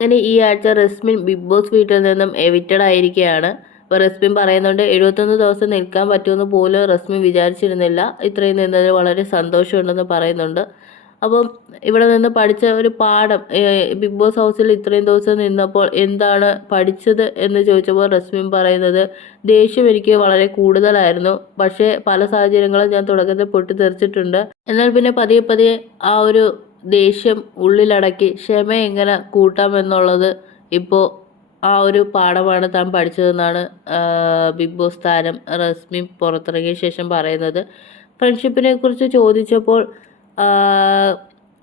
അങ്ങനെ ഈ ആഴ്ച റസ്മിൻ ബിഗ് ബോസ് വീട്ടിൽ നിന്നും എവിക്റ്റഡ് ആയിരിക്കുകയാണ്. അപ്പോൾ റസ്മിൻ പറയുന്നുണ്ട് 71 ദിവസം നിൽക്കാൻ പറ്റുമെന്ന് പോലും റസ്മിൻ വിചാരിച്ചിരുന്നില്ല. ഇത്രയും നിന്നതിൽ വളരെ സന്തോഷമുണ്ടെന്ന് പറയുന്നുണ്ട്. അപ്പം ഇവിടെ നിന്ന് പഠിച്ച ഒരു പാഠം, ബിഗ് ബോസ് ഹൗസിൽ ഇത്രയും ദിവസം നിന്നപ്പോൾ എന്താണ് പഠിച്ചത് എന്ന് ചോദിച്ചപ്പോൾ റസ്മിൻ പറയുന്നത്, ദേഷ്യം എനിക്ക് വളരെ കൂടുതലായിരുന്നു. പക്ഷേ പല സാഹചര്യങ്ങളും ഞാൻ തുടക്കത്തിൽ പൊട്ടിത്തെറിച്ചിട്ടുണ്ട്. എന്നാൽ പിന്നെ പതിയെ പതിയെ ആ ഒരു ദേഷ്യം ഉള്ളിലടക്കി ക്ഷമ എങ്ങനെ കൂട്ടാമെന്നുള്ളത് ഇപ്പോൾ ആ ഒരു പാഠമാണ് താൻ പഠിച്ചതെന്നാണ് ബിഗ് ബോസ് താരം റസ്മി പുറത്തിറങ്ങിയ ശേഷം പറയുന്നത്. ഫ്രണ്ട്ഷിപ്പിനെ കുറിച്ച് ചോദിച്ചപ്പോൾ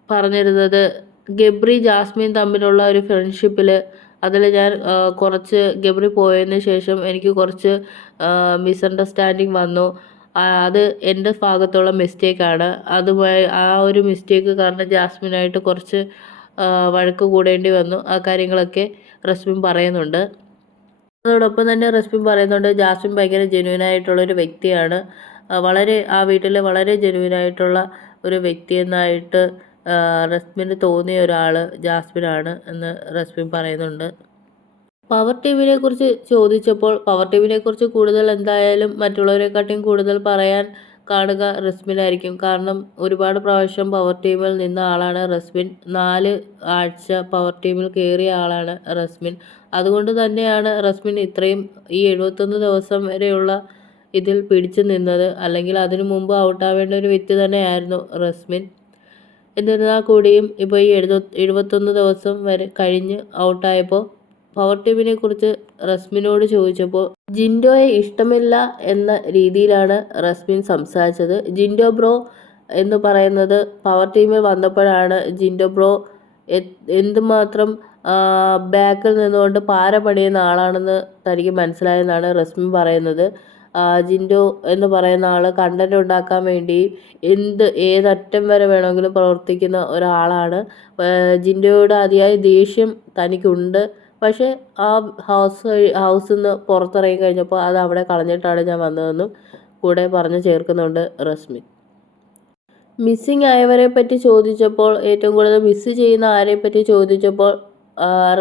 പറഞ്ഞിരുന്നത്, ഗബ്രി ജാസ്മിൻ തമ്മിലുള്ള ഒരു ഫ്രണ്ട്ഷിപ്പിൽ അതിൽ ഞാൻ കുറച്ച് ഗബ്രി പോയതിന് ശേഷം എനിക്ക് കുറച്ച് മിസ്അണ്ടർസ്റ്റാൻഡിങ് വന്നു. അത് എൻ്റെ ഭാഗത്തുള്ള മിസ്റ്റേക്കാണ്. അതുമായി ആ ഒരു മിസ്റ്റേക്ക് കാരണം ജാസ്മിനായിട്ട് കുറച്ച് വഴക്ക് കൂടേണ്ടി വന്നു. ആ കാര്യങ്ങളൊക്കെ റസ്മിൻ പറയുന്നുണ്ട്. അതോടൊപ്പം തന്നെ റസ്മിൻ പറയുന്നുണ്ട്, ജാസ്മിൻ ഭയങ്കര ജെന്യുവനായിട്ടുള്ളൊരു വ്യക്തിയാണ്. വളരെ ആ വീട്ടിൽ വളരെ ജെന്യുവനായിട്ടുള്ള ഒരു വ്യക്തിയെന്നായിട്ട് റസ്മിന് തോന്നിയ ഒരാൾ ജാസ്മിനാണ് എന്ന് റസ്മിൻ പറയുന്നുണ്ട്. പവർ ടീമിനെ കുറിച്ച് ചോദിച്ചപ്പോൾ പവർ ടീമിനെ കുറിച്ച് കൂടുതൽ എന്തായാലും മറ്റുള്ളവരെക്കാട്ടിയും കൂടുതൽ പറയാൻ കാണുക റസ്മിനായിരിക്കും. കാരണം ഒരുപാട് പ്രാവശ്യം പവർ ടീമിൽ നിന്ന ആളാണ് റസ്മിൻ. 4 ആഴ്ച പവർ ടീമിൽ കയറിയ ആളാണ് റസ്മിൻ. അതുകൊണ്ട് തന്നെയാണ് റസ്മിൻ ഇത്രയും ഈ 71 ദിവസം വരെയുള്ള ഇതിൽ പിടിച്ചു നിന്നത്. അല്ലെങ്കിൽ അതിനു മുമ്പ് ഔട്ടാവേണ്ട ഒരു വ്യക്തി തന്നെയായിരുന്നു റസ്മിൻ. എന്നിരുന്നാൽ കൂടിയും ഇപ്പോൾ ഈ 71 ദിവസം വരെ കഴിഞ്ഞ് ഔട്ടായപ്പോൾ പവർ ടീമിനെ കുറിച്ച് റസ്മിനോട് ചോദിച്ചപ്പോൾ ജിൻഡോയെ ഇഷ്ടമില്ല എന്ന രീതിയിലാണ് റസ്മിൻ സംസാരിച്ചത്. ജിൻഡോ ബ്രോ എന്ന് പറയുന്നത് പവർ ടീമിൽ വന്നപ്പോഴാണ് ജിൻഡോ ബ്രോ എന്തുമാത്രം ബാക്കിൽ നിന്നുകൊണ്ട് പാര പണിയുന്ന ആളാണെന്ന് തനിക്ക് മനസ്സിലായെന്നാണ് റസ്മിൻ പറയുന്നത്. ജിൻഡോ എന്ന് പറയുന്ന ആൾ കണ്ടന്റ് ഉണ്ടാക്കാൻ വേണ്ടി ഏതറ്റം വരെ വേണമെങ്കിലും പ്രവർത്തിക്കുന്ന ഒരാളാണ്. ജിൻഡോയുടെ അതിയായ ദേഷ്യം തനിക്കുണ്ട്. പക്ഷേ ആ ഹൗസിൽ നിന്ന് പുറത്തിറങ്ങി കഴിഞ്ഞപ്പോൾ അത് അവിടെ കളഞ്ഞിട്ടാണ് ഞാൻ വന്നതെന്നും കൂടെ പറഞ്ഞു ചേർക്കുന്നുണ്ട് റസ്മിൻ. മിസ്സിങ് ആയവരെ പറ്റി ചോദിച്ചപ്പോൾ, ഏറ്റവും കൂടുതൽ മിസ്സ് ചെയ്യുന്ന ആരെ പറ്റി ചോദിച്ചപ്പോൾ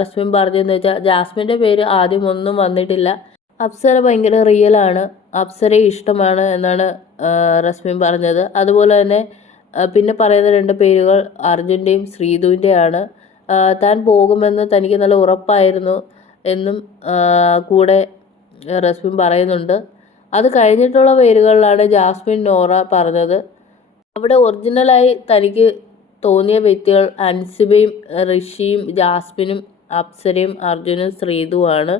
റസ്മിൻ പറഞ്ഞതെന്ന് വെച്ചാൽ, ജാസ്മിൻ്റെ പേര് ആദ്യം ഒന്നും വന്നിട്ടില്ല. അപ്സര ഭയങ്കര റിയലാണ്, അപ്സരയെ ഇഷ്ടമാണ് എന്നാണ് റസ്മിൻ പറഞ്ഞത്. അതുപോലെ തന്നെ പിന്നെ പറയുന്ന 2 പേരുകൾ അർജുൻ്റെയും ശ്രീതുവിൻ്റെയാണ്. താൻ പോകുമെന്ന് തനിക്ക് നല്ല ഉറപ്പായിരുന്നു എന്നും കൂടെ റസ്മിൻ പറയുന്നുണ്ട്. അത് കഴിഞ്ഞിട്ടുള്ള പേരുകളിലാണ് ജാസ്മിൻ, നോറ പറഞ്ഞത്. അവിടെ ഒറിജിനലായി തനിക്ക് തോന്നിയ വ്യക്തികൾ അൻസിബയും ഋഷിയും ജാസ്മിനും അപ്സരയും അർജുനും ശ്രീതുവാണ്.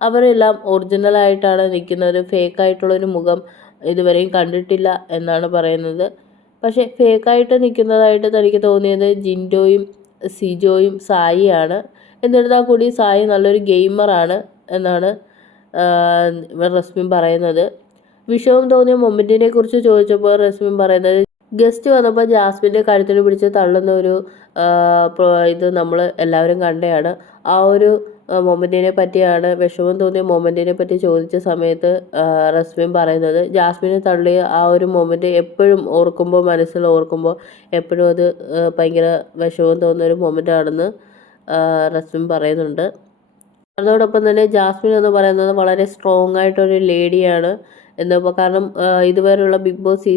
അവരെല്ലാം ഒറിജിനലായിട്ടാണ് നിൽക്കുന്നത്. ഫേക്കായിട്ടുള്ളൊരു മുഖം ഇതുവരെയും കണ്ടിട്ടില്ല എന്നാണ് പറയുന്നത്. പക്ഷേ ഫേക്കായിട്ട് നിൽക്കുന്നതായിട്ട് തനിക്ക് തോന്നിയത് ജിൻഡോയും സിജോയും സായിയാണ്. എന്നിരുന്നാൽ കൂടി സായി നല്ലൊരു ഗെയിമറാണ് എന്നാണ് റസ്മിൻ പറയുന്നത്. വിഷമം തോന്നിയ മൊമെൻറ്റിനെ കുറിച്ച് ചോദിച്ചപ്പോൾ റസ്മിൻ പറയുന്നത്, ഗസ്റ്റ് വന്നപ്പോൾ ജാസ്മിൻ്റെ കഴുത്തിന് പിടിച്ച് തള്ളുന്ന ഒരു ഇത് നമ്മൾ എല്ലാവരും കണ്ടതാണ്. ആ ഒരു മൊമെൻറ്റിനെ പറ്റിയാണ്, വിഷമം തോന്നിയ മൊമെൻറ്റിനെ പറ്റി ചോദിച്ച സമയത്ത് റസ്മിൻ പറയുന്നത്, ജാസ്മിനെ തള്ളിയ ആ ഒരു മൊമെൻറ്റ് എപ്പോഴും ഓർക്കുമ്പോൾ, മനസ്സിൽ ഓർക്കുമ്പോൾ എപ്പോഴും അത് ഭയങ്കര വിഷമം തോന്നുന്ന ഒരു മൊമെൻറ്റാണെന്ന് റസ്മിൻ പറയുന്നുണ്ട്. അതോടൊപ്പം തന്നെ ജാസ്മിൻ എന്ന് പറയുന്നത് വളരെ സ്ട്രോങ് ആയിട്ടൊരു ലേഡിയാണ് എന്നിപ്പോൾ. കാരണം ഇതുവരെയുള്ള ബിഗ് ബോസ്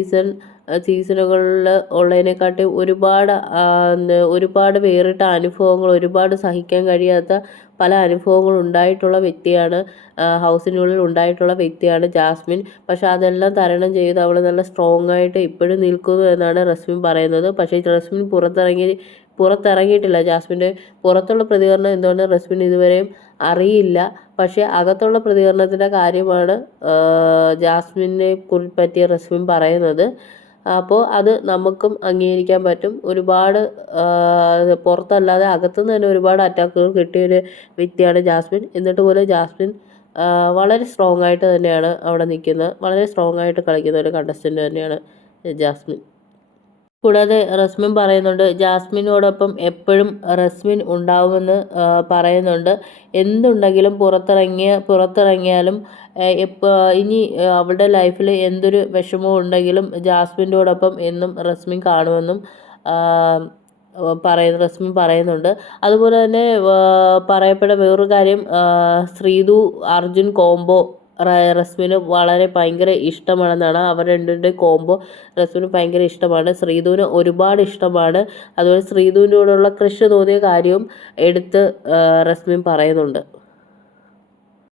സീസണുകളിൽ ഉള്ളതിനെക്കാട്ടി ഒരുപാട് വേറിട്ട അനുഭവങ്ങൾ, ഒരുപാട് സഹിക്കാൻ കഴിയാത്ത പല അനുഭവങ്ങളും ഉണ്ടായിട്ടുള്ള വ്യക്തിയാണ്, ഹൗസിനുള്ളിൽ ഉണ്ടായിട്ടുള്ള വ്യക്തിയാണ് ജാസ്മിൻ. പക്ഷേ അതെല്ലാം തരണം ചെയ്ത് അവൾ നല്ല സ്ട്രോങ് ആയിട്ട് ഇപ്പോഴും നിൽക്കുന്നു എന്നാണ് റസ്മിൻ പറയുന്നത്. പക്ഷേ റസ്മിൻ പുറത്തിറങ്ങിയിട്ടില്ല. ജാസ്മിൻ്റെ പുറത്തുള്ള പ്രതികരണം എന്തുകൊണ്ട് റസ്മിൻ ഇതുവരെയും അറിയില്ല. പക്ഷേ അകത്തുള്ള പ്രതികരണത്തിൻ്റെ കാര്യമാണ് ജാസ്മിനെ പറ്റി റസ്മിൻ പറയുന്നത്. അപ്പോൾ അത് നമുക്കും അംഗീകരിക്കാൻ പറ്റും. ഒരുപാട് പുറത്തല്ലാതെ അകത്തുനിന്ന് തന്നെ ഒരുപാട് അറ്റാക്കുകൾ കിട്ടിയൊരു വ്യക്തിയാണ് ജാസ്മിൻ. എന്നിട്ട് പോലും ജാസ്മിൻ വളരെ സ്ട്രോങ് ആയിട്ട് തന്നെയാണ് അവിടെ നിൽക്കുന്നത്. വളരെ സ്ട്രോങ് ആയിട്ട് കളിക്കുന്ന ഒരു കണ്ടസ്റ്റൻ്റ് തന്നെയാണ് ജാസ്മിൻ. കൂടാതെ റസ്മിൻ പറയുന്നുണ്ട്, ജാസ്മിനോടൊപ്പം എപ്പോഴും റസ്മിൻ ഉണ്ടാവുമെന്ന് പറയുന്നുണ്ട്. എന്തുണ്ടെങ്കിലും പുറത്തിറങ്ങിയാലും ഇനി അവളുടെ ലൈഫിൽ എന്തൊരു വിഷമവും ഉണ്ടെങ്കിലും ജാസ്മിൻ്റോടൊപ്പം എന്നും റസ്മിൻ കാണുമെന്നും റസ്മിൻ പറയുന്നുണ്ട്. അതുപോലെ തന്നെ പറയപ്പെടുന്ന വേറൊരു കാര്യം, ശ്രീതു അർജുൻ കോംബോ റസ്മിന് വളരെ ഭയങ്കര ഇഷ്ടമാണെന്നാണ്. അവർ രണ്ടുപേരുടെ കോംബോ റസ്മിന് ഭയങ്കര ഇഷ്ടമാണ്. ശ്രീതുവിന് ഒരുപാട് ഇഷ്ടമാണ്. അതുപോലെ ശ്രീതുവിൻ്റെ കൂടെയുള്ള ക്രഷ് തോന്നിയ കാര്യവും എടുത്ത് റസ്മിൻ പറയുന്നുണ്ട്.